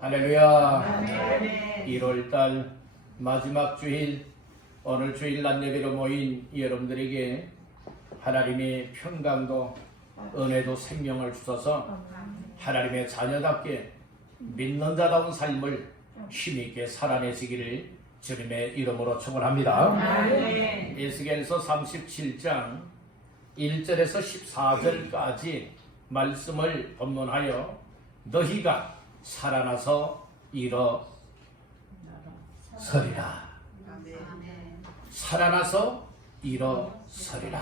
할렐루야. 1월달 마지막 주일, 오늘 주일 낮 예배로 모인 여러분들에게 하나님의 평강도 은혜도 생명을 주셔서 하나님의 자녀답게 믿는 자다운 삶을 힘있게 살아내시기를 주님의 이름으로 축원합니다. 에스겔서 37장 1절에서 14절까지 말씀을 본문하여 너희가 살아나서 일어서리라. 살아나서 일어서리라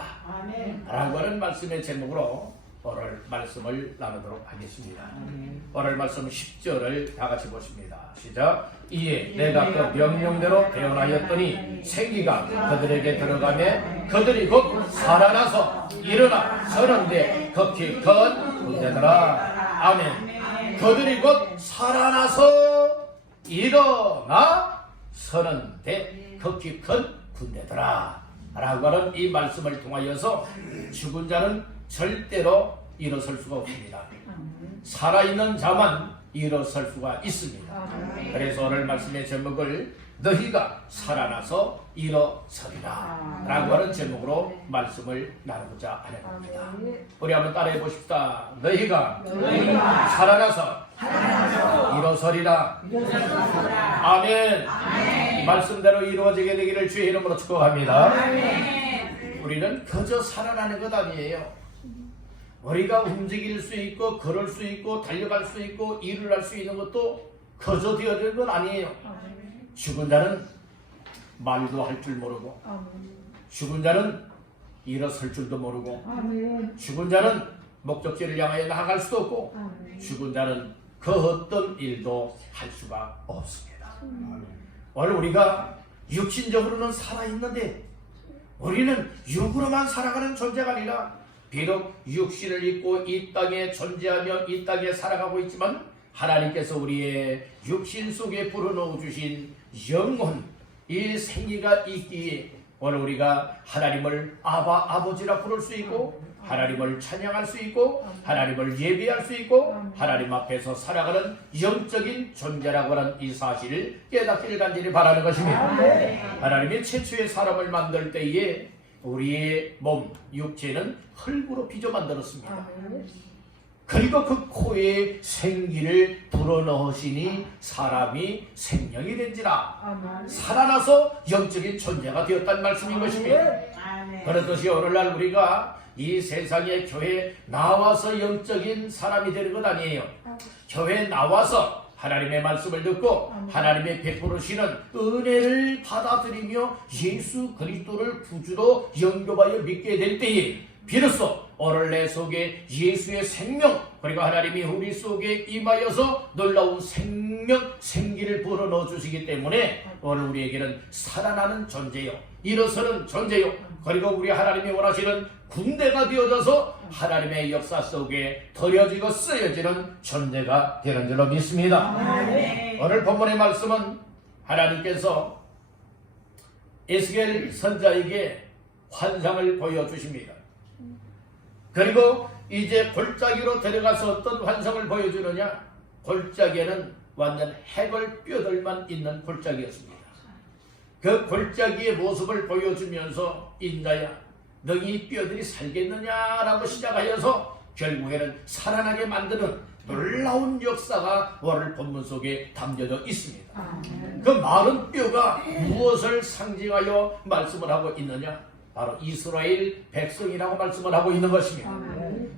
라고 하는 말씀의 제목으로 오늘 말씀을 나누도록 하겠습니다. 오늘 말씀 10절을 다 같이 보십니다. 시작. 이에 내가 그 명령대로 대언하였더니 생기가 그들에게 들어가매 그들이 곧 살아나서 일어나 서는데 극히 큰 군대더라. 아멘. 그들이 곧 살아나서 일어나 서는데 극히 큰 군대더라 라고 하는 이 말씀을 통하여서 죽은 자는 절대로 일어설 수가 없습니다. 살아있는 자만 일어설 수가 있습니다. 그래서 오늘 말씀의 제목을 너희가 살아나서 일어서리라 라고 하는 제목으로 말씀을 나누고자 하는 겁니다. 우리 한번 따라해 보십시다. 너희가 살아나서 일어서리라. 아멘. 말씀대로 이루어지게 되기를 주의 이름으로 축복합니다. 우리는 그저 살아나는 것 아니에요. 우리가 움직일 수 있고 걸을 수 있고 달려갈 수 있고 일을 할 수 있는 것도 그저 되어지는 건 아니에요. 죽은 자는 말도 할 줄 모르고 죽은 자는 일어설 줄도 모르고 죽은 자는 목적지를 향하여 나아갈 수도 없고 죽은 자는 그 어떤 일도 할 수가 없습니다. 오늘 우리가 육신적으로는 살아있는데 우리는 육으로만 살아가는 존재가 아니라 비록 육신을 입고 이 땅에 존재하며 이 땅에 살아가고 있지만 하나님께서 우리의 육신 속에 불어넣어 주신 영혼, 이 생기가 있기에 오늘 우리가 하나님을 아버지라 부를 수 있고 하나님을 찬양할 수 있고 하나님을 예배할 수 있고 하나님 앞에서 살아가는 영적인 존재라고 하는 이 사실을 깨닫기를 간절히 바라는 것입니다. 하나님이 최초의 사람을 만들 때에 우리의 몸, 육체는 흙으로 빚어 만들었습니다. 그리고 그 코에 생기를 불어넣으시니 사람이 생명이 된지라 살아나서 영적인 존재가 되었다는 말씀인 것입니다. 그렇듯이 오늘날 우리가 이 세상에 교회에 나와서 영적인 사람이 되는 것 아니에요. 교회에 나와서 하나님의 말씀을 듣고 하나님의 베풀으시는 은혜를 받아들이며 예수 그리스도를 구주로 영접하여 믿게 될 때에 비로소 오늘 내 속에 예수의 생명 그리고 하나님이 우리 속에 임하여서 놀라운 생명 생기를 불어넣어 주시기 때문에 오늘 우리에게는 살아나는 존재요 일어서는 존재요 그리고 우리 하나님이 원하시는 군대가 되어져서 하나님의 역사 속에 더려지고 쓰여지는 존재가 되는 줄로 믿습니다. 오늘 본문의 말씀은 하나님께서 에스겔 선자에게 환상을 보여주십니다. 그리고 이제 골짜기로 데려가서 어떤 환상을 보여주느냐? 골짜기에는 완전 해골 뼈들만 있는 골짜기였습니다. 그 골짜기의 모습을 보여주면서 인자야 너 이 뼈들이 살겠느냐라고 시작하여서 결국에는 살아나게 만드는 놀라운 역사가 오늘 본문 속에 담겨져 있습니다. 그 마른 뼈가 무엇을 상징하여 말씀을 하고 있느냐? 바로 이스라엘 백성이라고 말씀을 하고 있는 것입니다.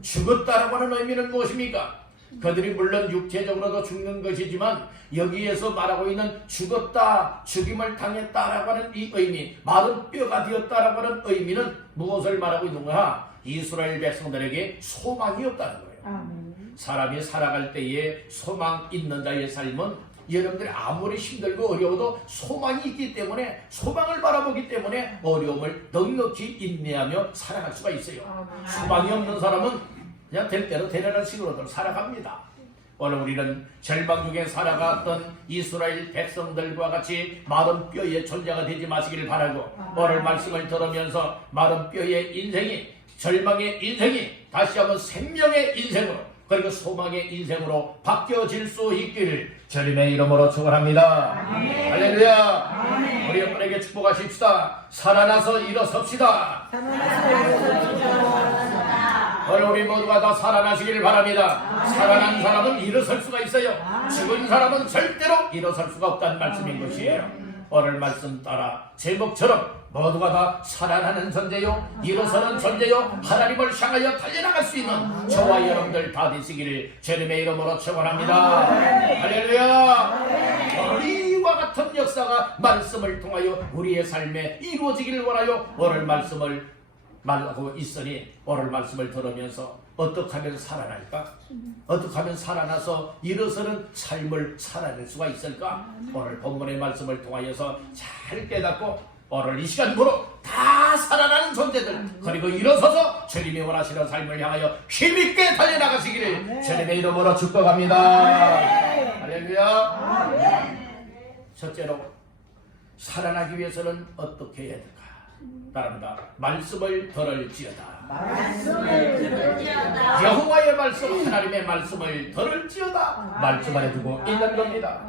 죽었다라고 하는 의미는 무엇입니까? 그들이 물론 육체적으로도 죽는 것이지만 여기에서 말하고 있는 죽었다, 죽임을 당했다라고 하는 이 의미, 마른 뼈가 되었다라고 하는 의미는 무엇을 말하고 있는가? 이스라엘 백성들에게 소망이 없다는 거예요. 사람이 살아갈 때에 소망 있는 자의 삶은 여러분들이 아무리 힘들고 어려워도 소망이 있기 때문에 소망을 바라보기 때문에 어려움을 넉넉히 인내하며 살아갈 수가 있어요. 소망이 없는 사람은 그냥 될 대로 되려는 식으로들 살아갑니다. 오늘 우리는 절망 중에 살아갔던 이스라엘 백성들과 같이 마른 뼈의 존재가 되지 마시기를 바라고 오늘 말씀을 들으면서 마른 뼈의 인생이 절망의 인생이 다시 한번 생명의 인생으로 그리고 소망의 인생으로 바뀌어질 수 있기를 주님의 이름으로 축원합니다. 할렐루야. 우리 여러분에게 축복하십시다. 살아나서 일어섭시다. 오늘 우리 모두가 다 살아나시기를 바랍니다. 살아난 사람은 일어설 수가 있어요. 죽은 사람은 절대로 일어설 수가 없다는 말씀인 것이에요. 오늘 말씀 따라 제목처럼 모두가 다 살아나는 존재요, 일어서는 존재요, 하나님을 향하여 달려나갈 수 있는 저와 여러분들 다 되시기를 주님의 이름으로 축원합니다. 할렐루야. 우리와 같은 역사가 말씀을 통하여 우리의 삶에 이루어지기를 원하여 오늘 말씀을 말하고 있으니 오늘 말씀을 들으면서 어떻게 하면 살아날까? 어떻게 하면 살아나서 일어서는 삶을 살아낼 수가 있을까? 오늘 본문의 말씀을 통하여서 잘 깨닫고 오늘 이 시간부로 다 살아나는 존재들 그리고 일어서서 주님이 원하시는 삶을 향하여 힘있게 달려나가시기를 주님의 이름으로 축복합니다. 할렐루야. 첫째로 살아나기 위해서는 어떻게 해야 될까? 따릅니다. 말씀을 들을지어다. 여호와의 말씀, 하나님의 말씀을 들을지어다. 말씀 안에 두고 있는 겁니다.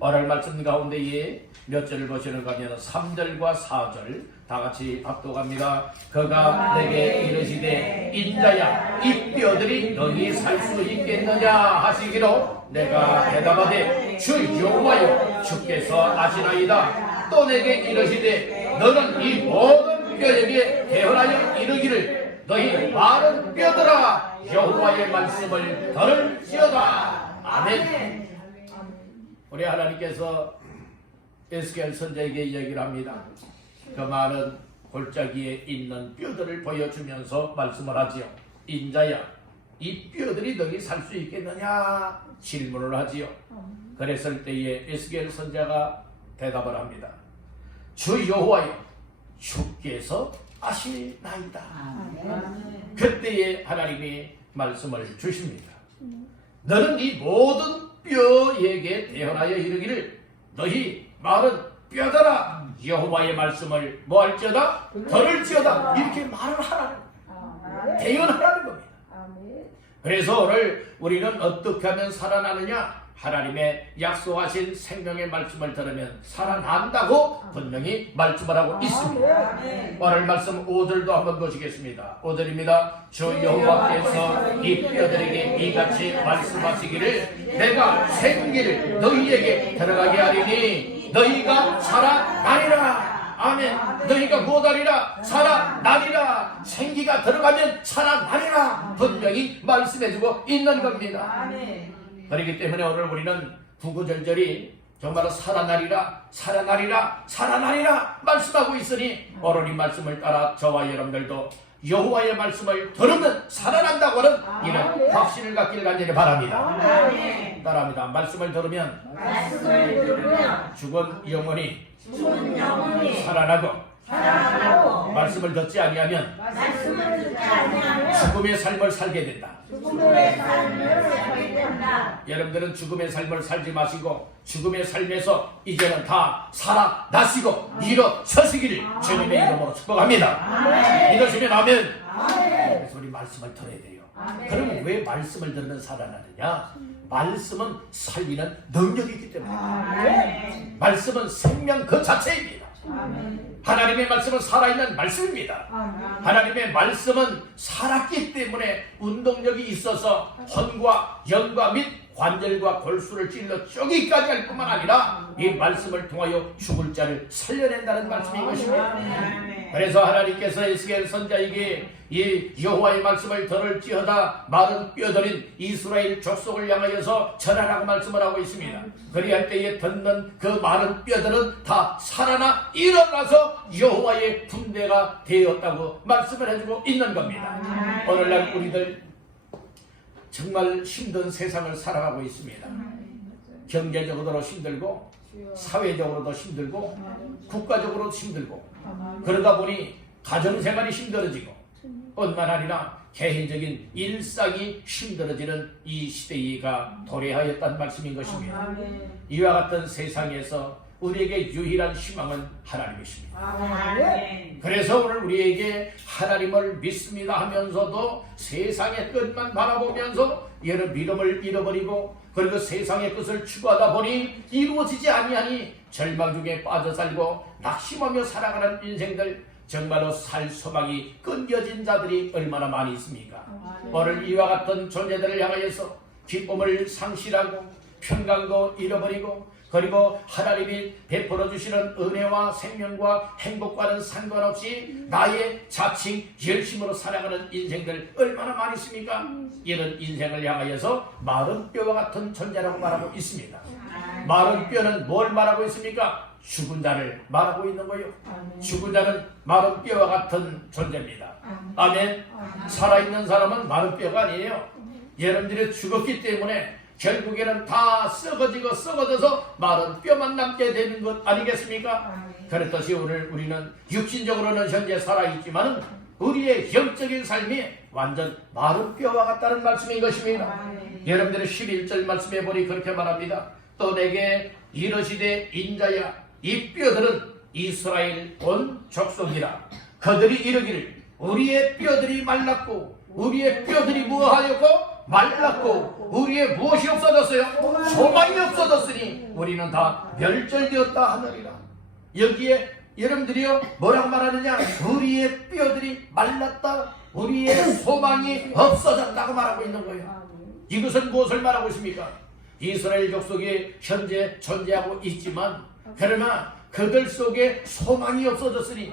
오늘 말씀 가운데에 몇 절을 보시는가 하면 3절과 4절 다 같이 합독합니다. 그가 내게 이르시되 인자야 이 뼈들이 너희 살 수 있겠느냐 하시기로 내가 대답하되 주 여호와여 주께서 아시나이다. 또 내게 이르시되 너는 이 모든 뼈에게 대언하여 이르기를 너희 마른 뼈들아 여호와의 말씀을 들을지어다. 아멘. 우리 하나님께서 에스겔 선지자에게 이야기를 합니다. 그 말은 골짜기에 있는 뼈들을 보여주면서 말씀을 하지요. 인자야 이 뼈들이 너희 살 수 있겠느냐 질문을 하지요. 그랬을 때에 에스겔 선지자가 대답을 합니다. 주 여호와여 주께서 아시나이다. 그때에 하나님이 말씀을 주십니다. 너는 이 모든 뼈에게 대언하여 이르기를 너희 마른 뼈들아 여호와의 말씀을 뭐할지어다 들을지어다. 이렇게 말을 하라는 대언하라는 겁니다. 그래서 오늘 우리는 어떻게 하면 살아나느냐? 하나님의 약속하신 생명의 말씀을 들으면 살아난다고 분명히 말씀을 하고 있습니다. 오늘 말씀 5절도 한번 보시겠습니다. 5절입니다. 주 여호와께서 이 뼈들에게 이같이 말씀하시기를 내가 생기를 너희에게 들어가게 하리니 너희가 살아나리라. 아멘. 너희가 무엇하리라? 살아나리라. 생기가 들어가면 살아나리라. 분명히 말씀해주고 있는 겁니다. 그렇기 때문에 오늘 우리는 구구절절히 정말로 살아나리라 살아나리라 살아나리라 말씀하고 있으니 오늘 이 말씀을 따라 저와 여러분들도 여호와의 말씀을 들으면 살아난다고 하는 이런 확신을 갖기를 간절히 바랍니다. 따라합니다. 말씀을 들으면 죽은 영혼이 살아나고 말씀을 듣지 아니하면 죽음의 삶을 살게 된다. 여러분들은 죽음의 삶을 살지 마시고 죽음의 삶에서 이제는 다 살아나시고 일어서시기를 주님의 이름으로 축복합니다. 이러시면 아멘. 그래서 우리 말씀을 들어야 돼요. 그럼 왜 말씀을 듣는 살아나느냐? 말씀은 살리는 능력이 있기 때문에 말씀은 생명 그 자체입니다. 하나님의 말씀은 살아있는 말씀입니다. 하나님의 말씀은 살았기 때문에 운동력이 있어서 혼과 영과 및 관절과 골수를 찔러 쪼기까지 할 뿐만 아니라 이 말씀을 통하여 죽을 자를 살려낸다는 말씀인 것입니다. 그래서 하나님께서 에스겔 선지자에게 이 여호와의 말씀을 들을지어다 마른 뼈들인 이스라엘 족속을 향하여서 전하라고 말씀을 하고 있습니다. 그리할 때에 듣는 그 마른 뼈들은 다 살아나 일어나서 여호와의 군대가 되었다고 말씀을 해주고 있는 겁니다. 오늘날 우리들 정말 힘든 세상을 살아가고 있습니다. 경제적으로도 힘들고 사회적으로도 힘들고 국가적으로도 힘들고 그러다 보니 가정생활이 힘들어지고 뿐만 아니라 개인적인 일상이 힘들어지는 이 시대가 도래하였다는 말씀인 것입니다. 이와 같은 세상에서 우리에게 유일한 희망은 하나님이십니다. 그래서 오늘 우리에게 하나님을 믿습니다 하면서도 세상의 끝만 바라보면서 이런 믿음을 잃어버리고 그리고 세상의 것을 추구하다 보니 이루어지지 아니하니 절망 중에 빠져 살고 낙심하며 살아가는 인생들, 정말로 살 소망이 끊겨진 자들이 얼마나 많이 있습니까? 오늘 이와 같은 존재들을 향하여서 기쁨을 상실하고 평강도 잃어버리고 그리고 하나님이 베풀어 주시는 은혜와 생명과 행복과는 상관없이 나의 자칭 열심으로 살아가는 인생들 얼마나 많이 있습니까? 이런 인생을 향하여서 마른 뼈와 같은 존재라고 말하고 있습니다. 마른 뼈는 뭘 말하고 있습니까? 죽은 자를 말하고 있는 거예요. 죽은 자는 마른 뼈와 같은 존재입니다. 아멘. 살아있는 사람은 마른 뼈가 아니에요. 여러분들이 죽었기 때문에 결국에는 다 썩어져서 마른 뼈만 남게 되는 것 아니겠습니까? 그렇듯이 오늘 우리는 육신적으로는 현재 살아있지만 우리의 영적인 삶이 완전 마른 뼈와 같다는 말씀인 것입니다. 여러분들의 11절 말씀에 보니 그렇게 말합니다. 또 내게 이르시되 인자야 이 뼈들은 이스라엘 온 족속이라. 그들이 이르기를 우리의 뼈들이 말랐고 우리의 뼈들이 무엇하였고 말랐고 우리의 무엇이 없어졌어요? 소망이 없어졌으니 우리는 다 멸절되었다 하느니라. 여기에 여러분들이요 뭐라고 말하느냐? 우리의 뼈들이 말랐다, 우리의 소망이 없어졌다고 말하고 있는 거예요. 이것은 무엇을 말하고 있습니까? 이스라엘 족속이 현재 존재하고 있지만 그러나 그들 속에 소망이 없어졌으니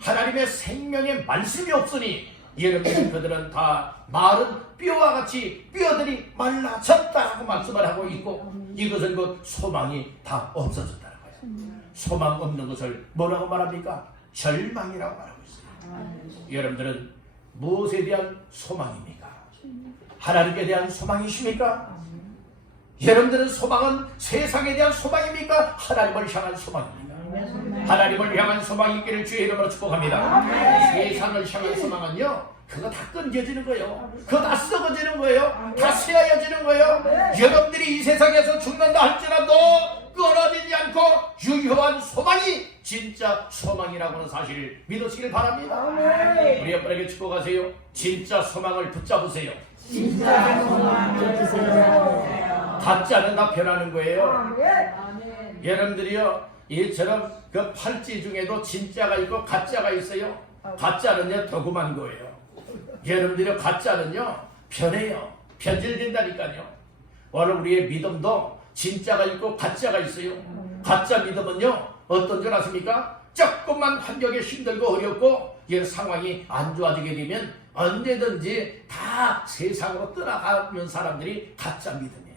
하나님의 생명의 말씀이 없으니 여러분 그들은 다 마른 뼈와 같이 뼈들이 말라졌다라고 말씀을 하고 있고 이것은 그 소망이 다 없어졌다는 거예요. 소망 없는 것을 뭐라고 말합니까? 절망이라고 말하고 있어요. 여러분들은 무엇에 대한 소망입니까? 하나님께 대한 소망이십니까? 여러분들은 소망은 세상에 대한 소망입니까? 하나님을 향한 소망입니까? 하나님을 향한 소망이 있기를 주의 이름으로 축복합니다. 세상을 향한 소망은요 그거 다 끊겨지는 거예요. 그거 다 썩어지는 거예요. 다 쇠하여지는 거예요. 여러분들이 이 세상에서 죽는다 할지라도 끊어지지 않고 유효한 소망이 진짜 소망이라고 하는 사실을 믿으시길 바랍니다. 우리 옆분에게 축복하세요. 진짜 소망을 붙잡으세요. 진짜 소망을 붙잡으세요. 가짜는 다 변하는 거예요. 여러분들이요 이처럼 그 팔찌 중에도 진짜가 있고 가짜가 있어요. 가짜는요 도금한 거예요. 여러분들이 가짜는요 변해요. 변질된다니까요. 오늘 우리의 믿음도 진짜가 있고 가짜가 있어요. 가짜 믿음은요 어떤 줄 아십니까? 조금만 환경에 힘들고 어렵고 이 상황이 안 좋아지게 되면 언제든지 다 세상으로 떠나가는 사람들이 가짜 믿음이에요.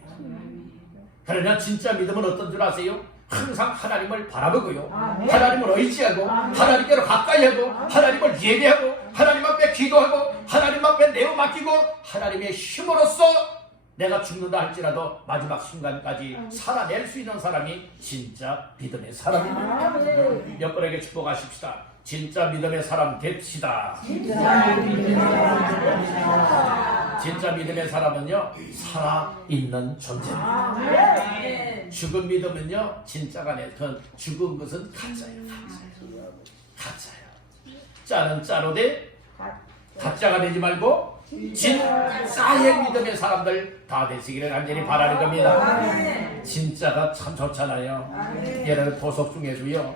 그러나 진짜 믿음은 어떤 줄 아세요? 항상 하나님을 바라보고요. 하나님을 의지하고 하나님께로 가까이 하고 하나님을 예배하고 하나님 앞에 기도하고 하나님 앞에 내어 맡기고 하나님의 힘으로써 내가 죽는다 할지라도 마지막 순간까지 살아낼 수 있는 사람이 진짜 믿음의 사람입니다. 옆분에게 축복하십시다. 진짜 믿음의 사람 됩시다. 진짜 믿음의 사람은요 살아있는 존재입니다. 죽은 믿음은요 진짜가 아니에요. 죽은 것은 가짜예요. 가짜예요. 짜는 짜로되 가짜가 되지 말고 진짜의 믿음의 사람들 다 되시기를 간절히 바라는 겁니다. 진짜가 참 좋잖아요. 여러분 보석 중에도요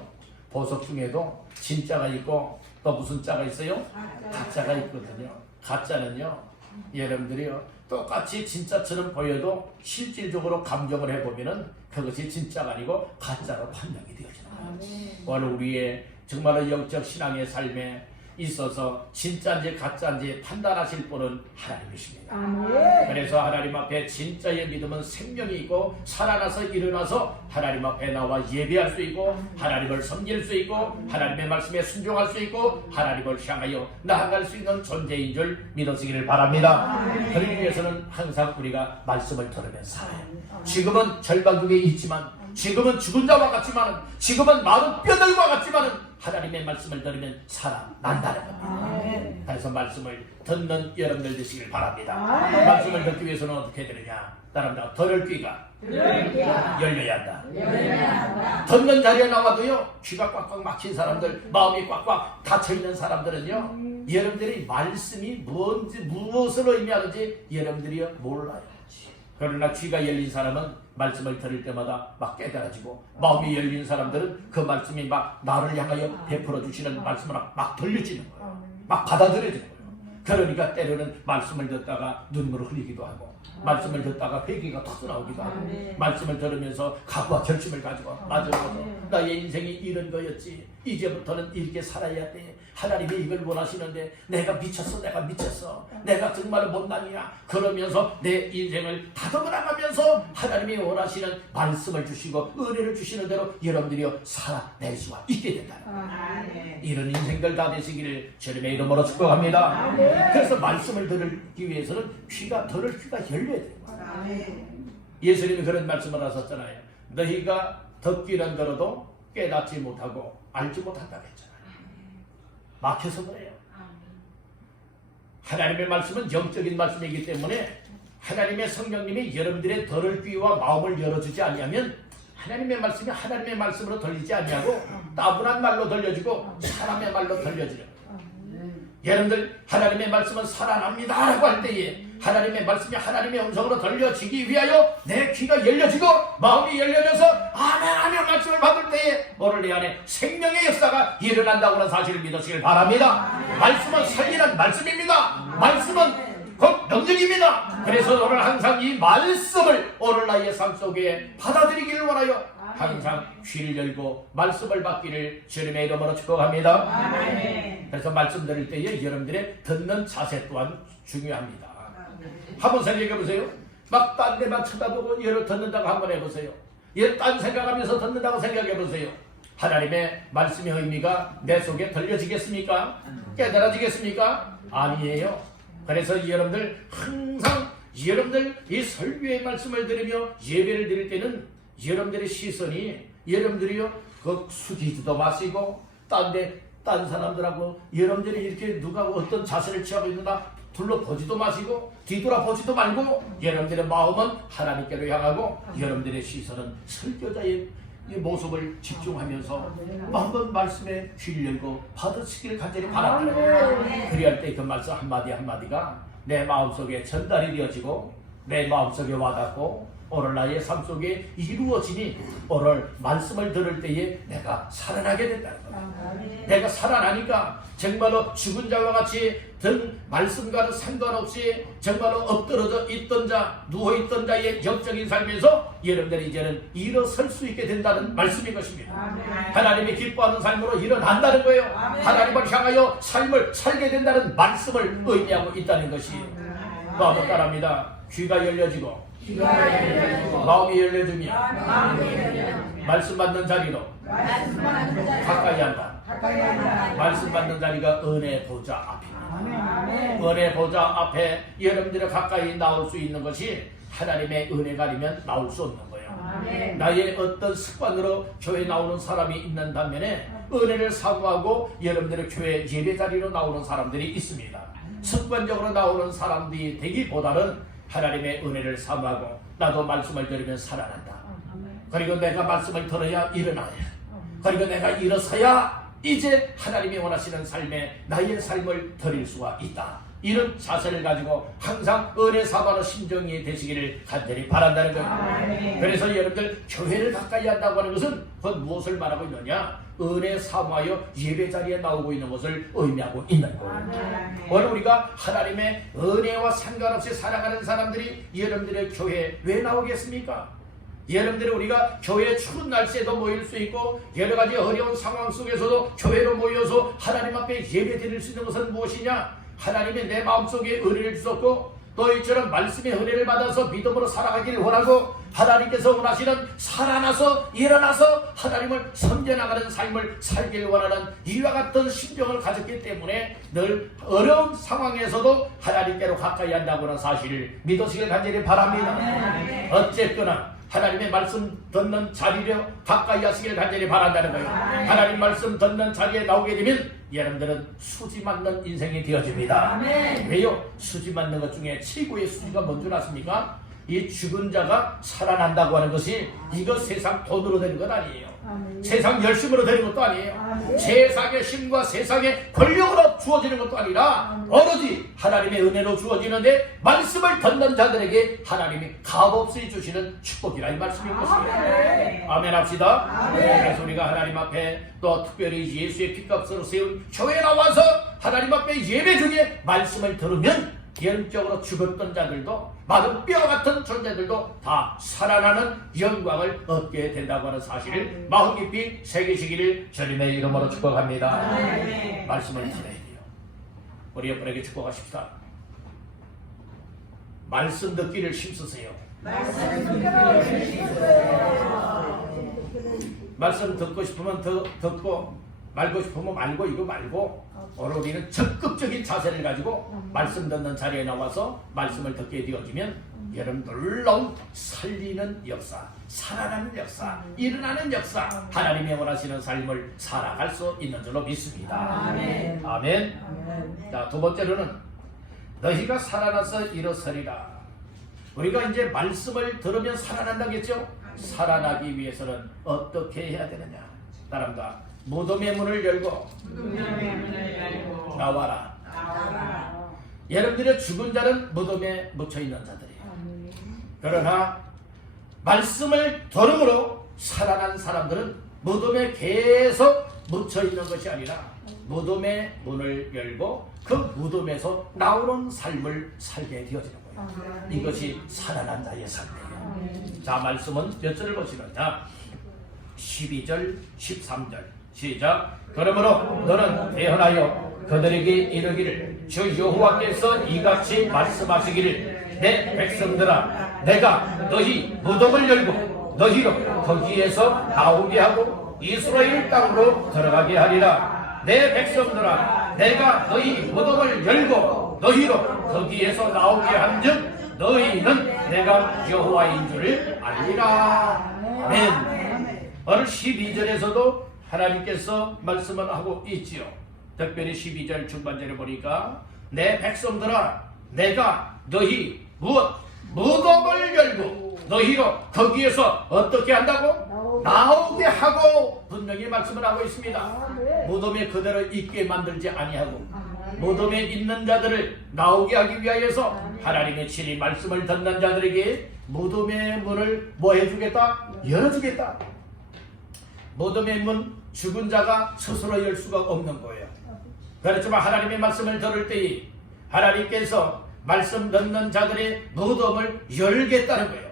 보석 중에도 진짜가 있고 또 무슨 짜가 있어요? 가짜가 있거든요. 가짜는요 여러분들이요 똑같이 진짜처럼 보여도 실질적으로 감정을 해보면은 그것이 진짜가 아니고 가짜로 판명이 되어지는 거예요. 오늘 우리의 정말로 영적 신앙의 삶에 있어서 진짜인지 가짜인지 판단하실 분은 하나님이십니다. 그래서 하나님 앞에 진짜의 믿음은 생명이 있고 살아나서 일어나서 하나님 앞에 나와 예배할 수 있고 하나님을 섬길 수 있고 하나님의 말씀에 순종할 수 있고 하나님을 향하여 나아갈 수 있는 존재인 줄 믿으시기를 바랍니다. 그러기 위해서는 항상 우리가 말씀을 들으면서 살아요. 지금은 절망 중에 있지만 지금은 죽은 자와 같지만 지금은 마른 뼈들과 같지만 하나님의 말씀을 들으면 살아난다는 겁니다. 그래서 말씀을 듣는 여러분들 되시길 바랍니다. 말씀을 듣기 위해서는 어떻게 되느냐? 따라합니다. 들을 귀가 열려야 한다. 듣는 자리에 나와도요 귀가 꽉꽉 막힌 사람들, 마음이 꽉꽉 닫혀있는 사람들은요 여러분들이 말씀이 뭔지 무엇을 의미하는지 여러분들이 몰라요. 그러나 귀가 열린 사람은 말씀을 들을 때마다 막 깨달아지고, 마음이 열린 사람들은 그 말씀이 막 나를 향하여 베풀어 주시는 말씀을 막 들려지는 거예요. 막 받아들여지는 거예요. 그러니까 때로는 말씀을 듣다가 눈물을 흘리기도 하고, 말씀을 듣다가 회개가 터져나오기도 하고, 말씀을 들으면서 각오와 결심을 가지고, 맞아, 나의 인생이 이런 거였지, 이제부터는 이렇게 살아야 돼, 하나님이 이걸 원하시는데 내가 미쳤어, 내가 정말 못난이야, 그러면서 내 인생을 다듬어 나가면서 하나님이 원하시는 말씀을 주시고 은혜를 주시는 대로 여러분들이 살아낼 수가 있게 된다. 이런 인생들 다 되시기를 주님의 이름으로 축복합니다. 그래서 말씀을 들기 위해서는 들을 귀가 열려야 돼요. 예수님이 그런 말씀을 하셨잖아요. 너희가 듣기는 들어도 깨닫지 못하고 알지 못한다고 했잖아요. 막혀서 그래요. 하나님의 말씀은 영적인 말씀이기 때문에 하나님의 성령님이 여러분들의 들을 귀와 마음을 열어주지 아니하면 하나님의 말씀이 하나님의 말씀으로 들리지 아니하고 따분한 말로 들려지고 사람의 말로 들려지는 거예요. 여러분들 하나님의 말씀은 살아납니다 라고 할 때에 하나님의 말씀이 하나님의 음성으로 들려지기 위하여 내 귀가 열려지고 마음이 열려져서 아멘 하며 말씀을 받을 때에 오늘 내 안에 생명의 역사가 일어난다고 하는 사실을 믿으시길 바랍니다. 말씀은 살리는 말씀입니다. 말씀은 곧 능력입니다. 그래서 오늘 항상 이 말씀을 오늘 나의 삶 속에 받아들이기를 원하여 항상 귀를 열고 말씀을 받기를 주님의 이름으로 축복합니다. 그래서 말씀 들을 때에 여러분들의 듣는 자세 또한 중요합니다. 한번 생각해 보세요. 막 딴 데만 쳐다보고 얘를 듣는다고 한번 해보세요. 얘 딴 생각하면서 듣는다고 생각해 보세요. 하나님의 말씀의 의미가 내 속에 들려지겠습니까? 깨달아지겠습니까? 아니에요. 그래서 여러분들 항상 여러분들 이 설교의 말씀을 들으며 예배를 드릴 때는 여러분들의 시선이 여러분들이요 그 숙이지도 마시고 딴 사람들하고 여러분들이 이렇게 누가 어떤 자세를 취하고 있는가 둘러보지도 마시고 뒤돌아보지도 말고 여러분들의 마음은 하나님께로 향하고 여러분들의 시선은 설교자의 이 모습을 집중하면서 한번 말씀에 귀를 열고 받으시길 간절히 바랍니다. 그리할 때 그 말씀 한마디 한마디가 내 마음속에 전달이 되어지고 내 마음속에 와닿고 오늘 나의 삶 속에 이루어지니 오늘 말씀을 들을 때에 내가 살아나게 된다는 겁니다. 내가 살아나니까 정말로 죽은 자와 같이 든 말씀과는 상관없이 정말로 엎드러져 있던 자, 누워있던 자의 영적인 삶에서 여러분들이 이제는 일어설 수 있게 된다는 말씀인 것입니다. 하나님이 기뻐하는 삶으로 일어난다는 거예요. 하나님을 향하여 삶을 살게 된다는 말씀을 의미하고 있다는 것이 마음을 따릅니다. 귀가 열려지고 마음이 열려지며 말씀 받는 자리로 가까이 한다. 말씀 받는 자리가 은혜 보좌 앞입니다. 은혜 보좌 앞에 여러분들이 가까이 나올 수 있는 것이 하나님의 은혜가 아니면 나올 수 없는 거예요. 나의 어떤 습관으로 교회 나오는 사람이 있는 반면에 은혜를 사모하고 여러분들의 교회 예배 자리로 나오는 사람들이 있습니다. 습관적으로 나오는 사람들이 되기보다는 하나님의 은혜를 사모하고 나도 말씀을 들으면 살아난다. 그리고 내가 말씀을 들어야 일어나야. 그리고 내가 일어서야 이제 하나님이 원하시는 삶에 나의 삶을 드릴 수가 있다. 이런 자세를 가지고 항상 은혜 사모하는 심정이 되시기를 간절히 바란다는 거예요. 그래서 여러분들 교회를 가까이 한다고 하는 것은 그건 무엇을 말하고 있느냐? 은혜 사모하여 예배 자리에 나오고 있는 것을 의미하고 있는 거예요. 오늘 우리가 하나님의 은혜와 상관없이 살아가는 사람들이 여러분들의 교회에 왜 나오겠습니까? 여러분들이 우리가 교회 추운 날씨에도 모일 수 있고 여러 가지 어려운 상황 속에서도 교회로 모여서 하나님 앞에 예배 드릴 수 있는 것은 무엇이냐? 하나님이 내 마음속에 은혜를 주셨고 또 이처럼 말씀의 은혜를 받아서 믿음으로 살아가기를 원하고 하나님께서 원하시는 살아나서 일어나서 하나님을 섬겨나가는 삶을 살기를 원하는 이와 같은 심정을 가졌기 때문에 늘 어려운 상황에서도 하나님께로 가까이 한다고 하는 사실을 믿으시길 간절히 바랍니다. 어쨌거나 하나님의 말씀 듣는 자리로 가까이 하시길 간절히 바란다는 거예요. 하나님 말씀 듣는 자리에 나오게 되면 여러분들은 수지 맞는 인생이 되어집니다. 왜요? 수지 맞는 것 중에 최고의 수지가 뭔 줄 아십니까? 이 죽은 자가 살아난다고 하는 것이 이거 세상 돈으로 되는 것 아니에요. 아멘. 세상 열심으로 되는 것도 아니에요. 아멘. 세상의 힘과 세상의 권력으로 주어지는 것도 아니라 오로지 하나님의 은혜로 주어지는데 말씀을 듣는 자들에게 하나님이 값없이 주시는 축복이라 이 말씀인 것입니다. 아멘 합시다. 그래서 우리가 하나님 앞에 또 특별히 예수의 피값으로 세운 교회에 나와서 하나님 앞에 예배 중에 말씀을 들으면 영적으로 죽었던 자들도 마른 뼈 같은 존재들도 다 살아나는 영광을 얻게 된다고 하는 사실을 마음 깊이 새기시기를 주님의 이름으로 축복합니다. 말씀을 들어야 돼요. 우리 옆분에게 축복하십시다. 말씀 듣기를 힘쓰세요. 말씀 듣고 싶으면 듣고 말고 싶으면 말고 이거 말고 오늘 우리는 적극적인 자세를 가지고 말씀 듣는 자리에 나와서 말씀을 듣게 되어지면 여러분 놀라운 살리는 역사, 살아나는 역사, 일어나는 역사, 하나님의 원하시는 삶을 살아갈 수 있는 줄로 믿습니다. 아멘. 아멘. 자, 두 번째로는 너희가 살아나서 일어서리라. 우리가 이제 말씀을 들으면 살아난다겠죠? 살아나기 위해서는 어떻게 해야 되느냐? 따라합니다. 무덤의 문을 열고 나와라. 여러분들의 죽은 자는 무덤에 묻혀있는 자들이에요. 그러나 말씀을 들음으로 살아난 사람들은 무덤에 계속 묻혀있는 것이 아니라 무덤의 문을 열고 그 무덤에서 나오는 삶을 살게 되어지는 거예요. 이것이 살아난 자의 삶이에요. 자, 말씀은 몇 절을 보시느냐? 12절, 13절 시작. 그러므로 너는 대언하여 그들에게 이르기를 주 여호와께서 이같이 말씀하시기를 내 백성들아 내가 너희 무덤을 열고 너희로 거기에서 나오게 하고 이스라엘 땅으로 들어가게 하리라. 내 백성들아 내가 너희 무덤을 열고 너희로 거기에서 나오게 한즉 너희는 내가 여호와인 줄을 알리라. 아멘. 오늘 12절에서도 하나님께서 말씀을 하고 있지요. 특별히 12절 중반절에 보니까 내 백성들아 내가 너희 무덤을 열고 너희로 거기에서 어떻게 한다고? 나오게 하고 분명히 말씀을 하고 있습니다. 무덤에 그대로 있게 만들지 아니하고 무덤에 있는 자들을 나오게 하기 위하여서 하나님의 친히 말씀을 듣는 자들에게 무덤의 문을 뭐 해주겠다? 열어주겠다. 무덤의 문, 죽은 자가 스스로 열 수가 없는 거예요. 그렇지만 하나님의 말씀을 들을 때에 하나님께서 말씀 듣는 자들의 무덤을 열겠다는 거예요.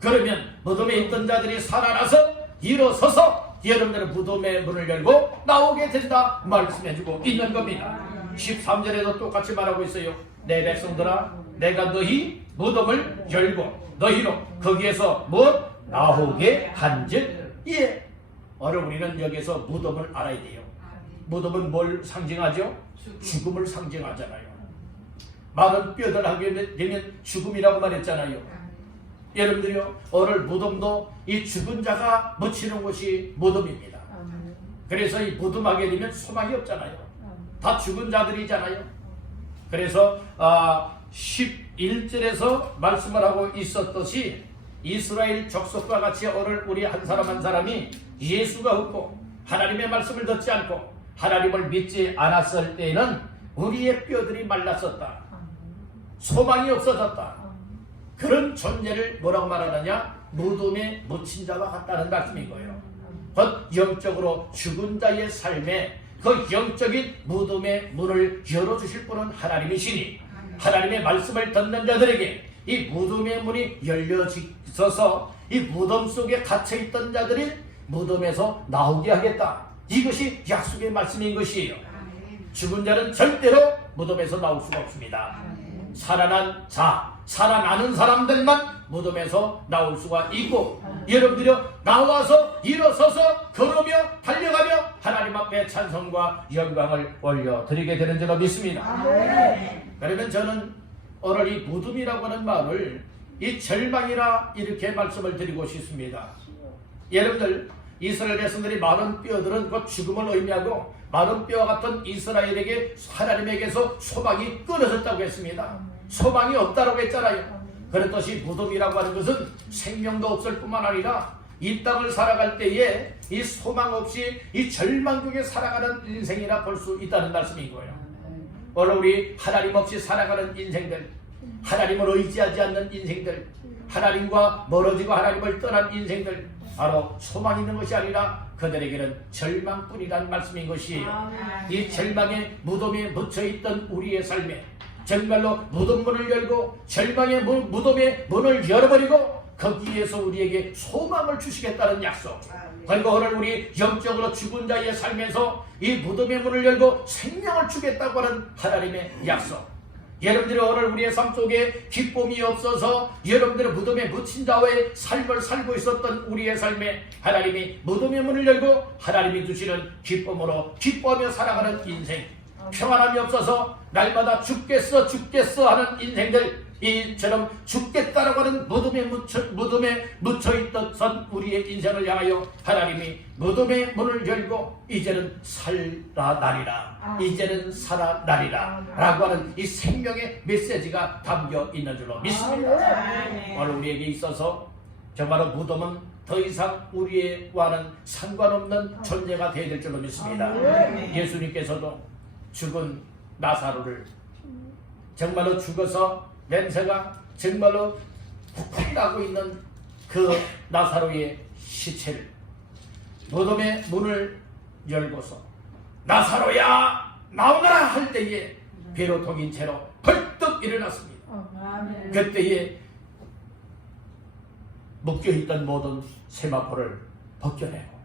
그러면 무덤에 있던 자들이 살아나서 일어서서 여러분들은 무덤의 문을 열고 나오게 된다 말씀해주고 있는 겁니다. 13절에도 똑같이 말하고 있어요. 내 백성들아 내가 너희 무덤을 열고 너희로 거기에서 나오게 한즉 예. 오늘 우리는 여기서 무덤을 알아야 돼요. 무덤은 뭘 상징하죠? 죽음을 상징하잖아요. 많은 뼈들 하게 되면 죽음이라고 말했잖아요. 여러분들이요 오늘 무덤도 이 죽은 자가 묻히는 곳이 무덤입니다. 그래서 이 무덤하게 되면 소망이 없잖아요. 다 죽은 자들이잖아요. 그래서 11절에서 말씀을 하고 있었듯이 이스라엘 족속과 같이 오늘 우리 한 사람 한 사람이 예수가 없고 하나님의 말씀을 듣지 않고 하나님을 믿지 않았을 때에는 우리의 뼈들이 말랐었다. 소망이 없어졌다. 그런 존재를 뭐라고 말하느냐? 무덤에 묻힌 자와 같다는 말씀인 거예요. 곧 영적으로 죽은 자의 삶에 그 영적인 무덤의 문을 열어주실 분은 하나님이시니 하나님의 말씀을 듣는 자들에게 이 무덤의 문이 열려져서 이 무덤 속에 갇혀있던 자들이 무덤에서 나오게 하겠다. 이것이 약속의 말씀인 것이에요. 죽은 자는 절대로 무덤에서 나올 수가 없습니다. 살아난 자, 살아나는 사람들만 무덤에서 나올 수가 있고 여러분들이 나와서 일어서서 걸으며 달려가며 하나님 앞에 찬송과 영광을 올려드리게 되는 줄로 믿습니다. 그러면 저는 오늘 이 무덤이라고 하는 말을 이 절망이라 이렇게 말씀을 드리고 싶습니다. 여러분들 이스라엘 백성들이 많은 뼈들은 그 죽음을 의미하고 많은 뼈와 같은 이스라엘에게 하나님에게서 소망이 끊어졌다고 했습니다. 소망이 없다고 했잖아요. 그렇듯이 무덤이라고 하는 것은 생명도 없을 뿐만 아니라 이 땅을 살아갈 때에 이 소망 없이 이 절망 중에 살아가는 인생이라 볼 수 있다는 말씀인 거예요. 오늘 우리 하나님 없이 살아가는 인생들, 하나님을 의지하지 않는 인생들, 하나님과 멀어지고 하나님을 떠난 인생들, 바로 소망 있는 것이 아니라 그들에게는 절망뿐이라는 말씀인 것이에요. 이 절망의 무덤에 묻혀있던 우리의 삶에 정말로 무덤문을 열고 절망의 무덤의 문을 열어버리고 거기에서 우리에게 소망을 주시겠다는 약속, 그리고 오늘 우리 영적으로 죽은 자의 삶에서 이 무덤의 문을 열고 생명을 주겠다고 하는 하나님의 약속, 여러분들이 오늘 우리의 삶 속에 기쁨이 없어서 여러분들의 무덤에 묻힌 자의 삶을 살고 있었던 우리의 삶에 하나님이 무덤의 문을 열고 하나님이 주시는 기쁨으로 기뻐하며 살아가는 인생, 평안함이 없어서 날마다 죽겠어 하는 인생들, 이처럼 죽겠다라고 하는 무덤에 묻혀있던 우리의 인생을 향하여 하나님이 무덤의 문을 열고 이제는 살아나리라, 이제는 살아나리라 라고 하는 이 생명의 메시지가 담겨 있는 줄로 믿습니다. 오늘 우리에게 있어서 정말로 무덤은 더 이상 우리와는 상관없는 존재가 되어야 될 줄로 믿습니다. 예수님께서도 죽은 나사로를, 정말로 죽어서 냄새가 정말로 푹푹 나고 있는 그 나사로의 시체를 무덤의 문을 열고서 나사로야 나오너라 할 때에 배로 동인 채로 벌떡 일어났습니다. 그때에 묶여있던 모든 세마포를 벗겨내고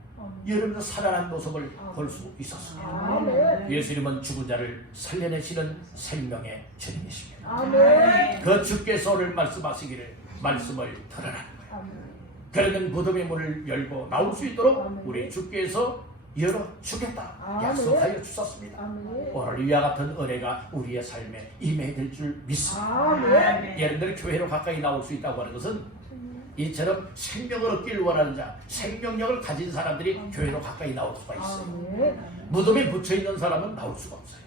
여러분도 살아난 모습을 볼 수 있었습니다. 예수님은 죽은 자를 살려내시는 생명의 주님이십니다. 그 주께서 오늘 말씀하시기를 말씀을 들으라. 그러면 무덤의 문을 열고 나올 수 있도록 우리 주께서 열어주겠다 약속하여 주셨습니다. 오늘 이와 같은 은혜가 우리의 삶에 임해야 될 줄 믿습니다. 여러분들이 교회로 가까이 나올 수 있다고 하는 것은 이처럼 생명을 얻기를 원하는 자, 생명력을 가진 사람들이 교회로 가까이 나올 수가 있어요. 무덤에 묻혀있는 사람은 나올 수가 없어요.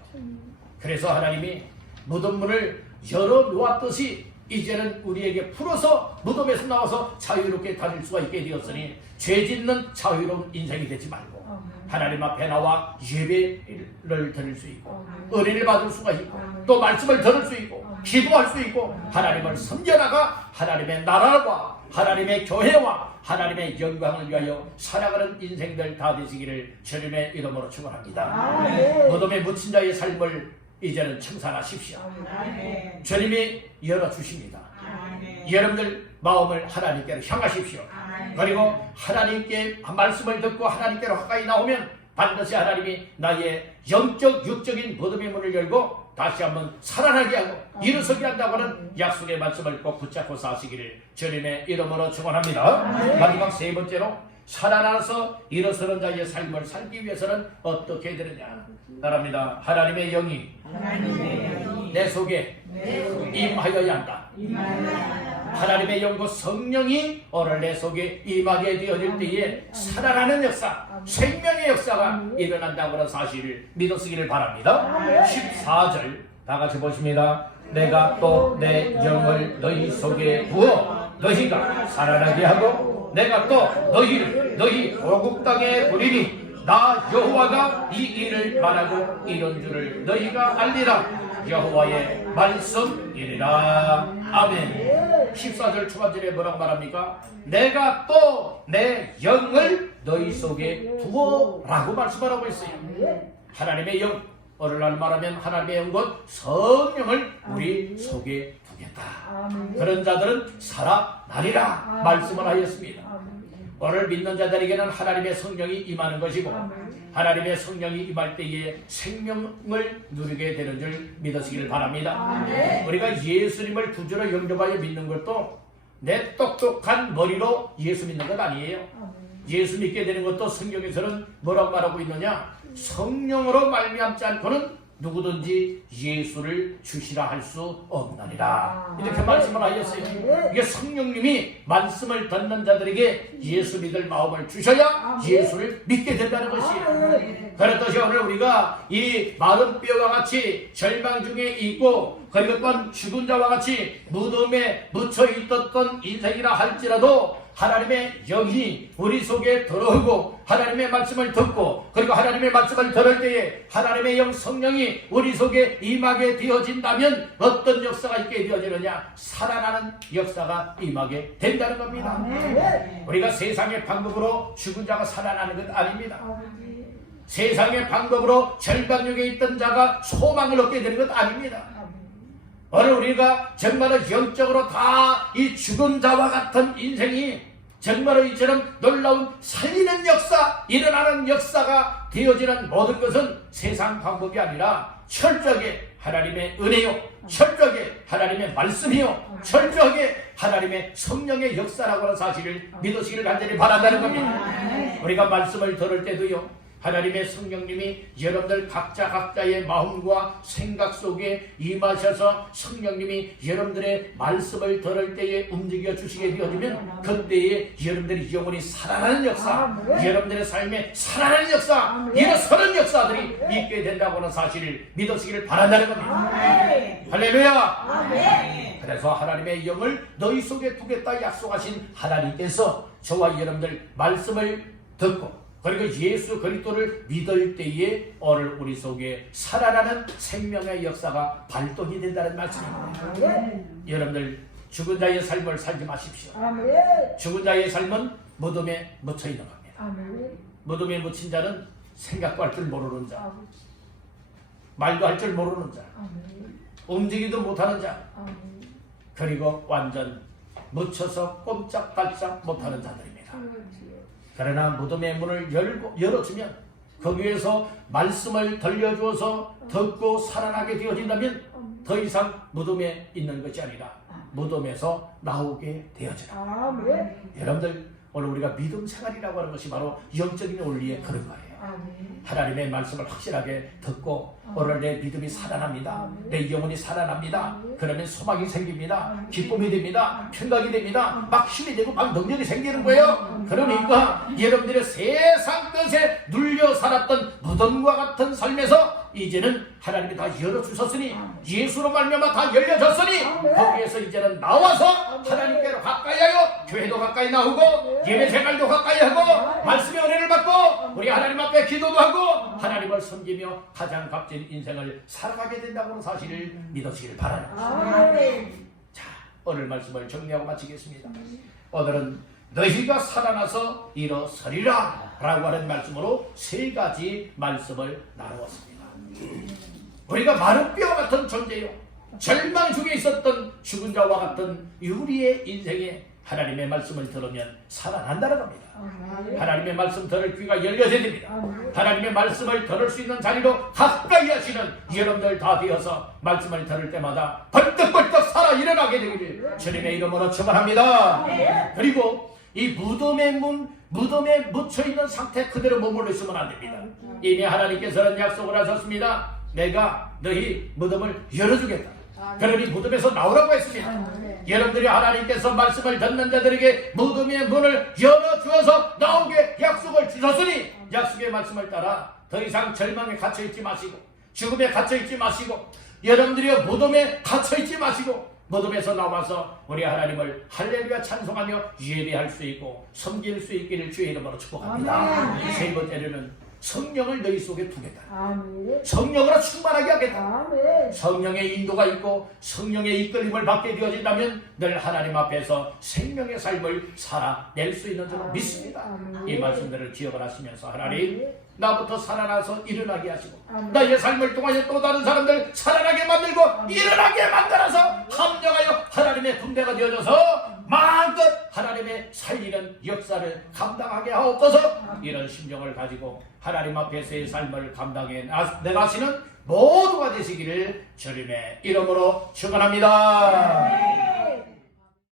그래서 하나님이 무덤문을 열어놓았듯이 이제는 우리에게 풀어서 무덤에서 나와서 자유롭게 다닐 수가 있게 되었으니 죄 짓는 자유로운 인생이 되지 말고 하나님 앞에 나와 예배를 드릴 수 있고 은혜를 받을 수가 있고 또 말씀을 들을 수 있고 기도할 수 있고 하나님을 섬겨나가 하나님의 나라와 하나님의 교회와 하나님의 영광을 위하여 살아가는 인생들 다 되시기를 주님의 이름으로 축원합니다. 무덤에 묻힌 자의 삶을 이제는 청산하십시오. 주님이 열어주십니다. 여러분들 마음을 하나님께로 향하십시오. 그리고 하나님께 말씀을 듣고 하나님께로 가까이 나오면 반드시 하나님이 나의 영적 육적인 무덤의 문을 열고 다시 한번 살아나게 하고 일어서게 한다고 하는 약속의 말씀을 꼭 붙잡고 사시기를 주님의 이름으로 축원합니다. 마지막 세 번째로 살아나서 일어서는 자의 삶을 살기 위해서는 어떻게 해야 되느냐 따릅니다. 하나님의 영이 내 속에 임하여야 한다. 하나님의 영과 성령이 오늘 내 속에 임하게 되어질 때에 살아나는 역사, 생명의 역사가 일어난다고 하는 사실을 믿으시기를 바랍니다. 14절 다 같이 보십니다. 내가 또 내 영을 너희 속에 부어 너희가 살아나게 하고 내가 또 너희를 너희 고국 땅에 부리니 나 여호와가 이 일을 말하고 이런 줄을 너희가 알리라. 여호와의 말씀이니라. 아멘. 14절 초반절에 뭐라고 말합니까? 내가 또 내 영을 너희 속에 두어 라고 말씀하라고 했어요. 하나님의 영, 오늘날 말하면 하나님의 영과 성령을 우리 속에 두겠다. 그런 자들은 살아나리라 말씀을 하였습니다. 오늘 믿는 자들에게는 하나님의 성령이 임하는 것이고 하나님의 성령이 임할 때에 생명을 누리게 되는 줄 믿으시기를 바랍니다. 우리가 예수님을 구주로 영접하여 믿는 것도 내 똑똑한 머리로 예수 믿는 것 아니에요. 예수 믿게 되는 것도 성경에서는 뭐라고 말하고 있느냐? 성령으로 말미암지 않고는 누구든지 예수를 주시라 할 수 없느니라. 이렇게 말씀을 하셨어요. 이게 성령님이 말씀을 듣는 자들에게 예수 믿을 마음을 주셔야 예수를 믿게 된다는 것이에요. 그렇듯이 오늘 우리가 이 마른 뼈와 같이 절망 중에 있고 그리고 또한 죽은 자와 같이 무덤에 묻혀 있었던 인생이라 할지라도 하나님의 영이 우리 속에 들어오고 하나님의 말씀을 듣고 그리고 하나님의 말씀을 들을 때에 하나님의 영 성령이 우리 속에 임하게 되어진다면 어떤 역사가 있게 되어지느냐? 살아나는 역사가 임하게 된다는 겁니다. 우리가 세상의 방법으로 죽은 자가 살아나는 것 아닙니다. 세상의 방법으로 절망역에 있던 자가 소망을 얻게 되는 것 아닙니다. 오늘 우리가 정말로 영적으로 다 이 죽은 자와 같은 인생이 정말로 이처럼 놀라운 살리는 역사, 일어나는 역사가 되어지는 모든 것은 세상 방법이 아니라 철저하게 하나님의 은혜요, 철저하게 하나님의 말씀이요, 철저하게 하나님의 성령의 역사라고 하는 사실을 믿으시기를 간절히 바란다는 겁니다. 우리가 말씀을 들을 때도요, 하나님의 성령님이 여러분들 각자의 마음과 생각 속에 임하셔서 성령님이 여러분들의 말씀을 들을 때에 움직여 주시게 되어지면 그때에 여러분들이 영혼이 살아나는 역사, 여러분들의 삶에 살아나는 역사, 일어서는 역사들이 있게 된다고 하는 사실을 믿으시기를 바란다는 겁니다. 할렐루야. 그래서 하나님의 영을 너희 속에 두겠다 약속하신 하나님께서 저와 여러분들 말씀을 듣고 그리고 예수 그리스도를 믿을 때에 오늘 우리 속에 살아나는 생명의 역사가 발동이 된다는 말씀입니다. 여러분들 죽은 자의 삶을 살지 마십시오. 죽은 자의 삶은 무덤에 묻혀 있는 겁니다. 무덤에 묻힌 자는 생각도 할 줄 모르는 자, 말도 할 줄 모르는 자, 움직이도 못하는 자, 그리고 완전 묻혀서 꼼짝달싹 못하는 자들입니다. 그러나 무덤의 문을 열어주면 거기에서 말씀을 들려주어서 듣고 살아나게 되어진다면 더 이상 무덤에 있는 것이 아니라 무덤에서 나오게 되어지라. 여러분들 오늘 우리가 믿음 생활이라고 하는 것이 바로 영적인 원리의 그런 말이에요. 하나님의 말씀을 확실하게 듣고 오늘 내 믿음이 살아납니다. 내 영혼이 살아납니다. 그러면 소망이 생깁니다. 기쁨이 됩니다. 평강이 됩니다. 막 힘이 되고 막 능력이 생기는 거예요. 그러니까 여러분들의 세상 것에 눌려 살았던 무덤과 같은 삶에서 이제는 하나님이 다 열어주셨으니 예수로 말미암아 다 열려졌으니 거기에서 이제는 나와서 하나님께로 가까이 하여 교회도 가까이 나오고 예배 생활도 가까이 하고 말씀의 은혜를 받고 우리 하나님 앞에 기도도 하고 하나님을 섬기며 가장 값진 인생을 살아가게 된다고 하는 사실을 믿으시길 바랍니다. 자, 오늘 말씀을 정리하고 마치겠습니다. 오늘은 너희가 살아나서 일어서리라 라고 하는 말씀으로 세 가지 말씀을 나누었습니다. 우리가 마른 뼈 같은 존재요, 절망 중에 있었던 죽은 자와 같은 우리의 인생에 하나님의 말씀을 들으면 살아난다는 겁니다. 하나님의 말씀 들을 귀가 열려져야 됩니다. 하나님의 말씀을 들을 수 있는 자리로 가까이 하시는 여러분들 다 되어서 말씀을 들을 때마다 벌떡벌떡 살아 일어나게 되기를 주님의 이름으로 축원합니다. 그리고 이 무덤에 묻혀있는 상태 그대로 머물러 있으면 안 됩니다. 이미 하나님께서는 약속을 하셨습니다. 내가 너희 무덤을 열어주겠다. 그러니 무덤에서 나오라고 했습니다. 여러분들이 하나님께서 말씀을 듣는 자들에게 무덤의 문을 열어주어서 나오게 약속을 주셨으니 약속의 말씀을 따라 더 이상 절망에 갇혀있지 마시고 죽음에 갇혀있지 마시고 여러분들이 무덤에 갇혀있지 마시고 무덤에서 나와서 우리 하나님을 할렐루야 찬송하며 예배할 수 있고 섬길 수 있기를 주의 이름으로 축복합니다. 세 번째로는 성령을 너희 속에 두겠다. 성령으로 충만하게 하겠다. 성령의 인도가 있고 성령의 이끌림을 받게 되어진다면 늘 하나님 앞에서 생명의 삶을 살아낼 수 있는 줄 믿습니다. 이 말씀들을 기억을 하시면서 하나님 나부터 살아나서 일어나게 하시고 나의 삶을 통하여 또 다른 사람들 살아나게 만들고 일어나게 만들어서 함정하여 하나님의 군대가 되어져서 마음껏 하나님의 살리는 역사를 감당하게 하옵소서. 이런 심정을 가지고 하나님 앞에서의 삶을 감당해 나가시는 모두가 되시기를 주님의 이름으로 축원합니다.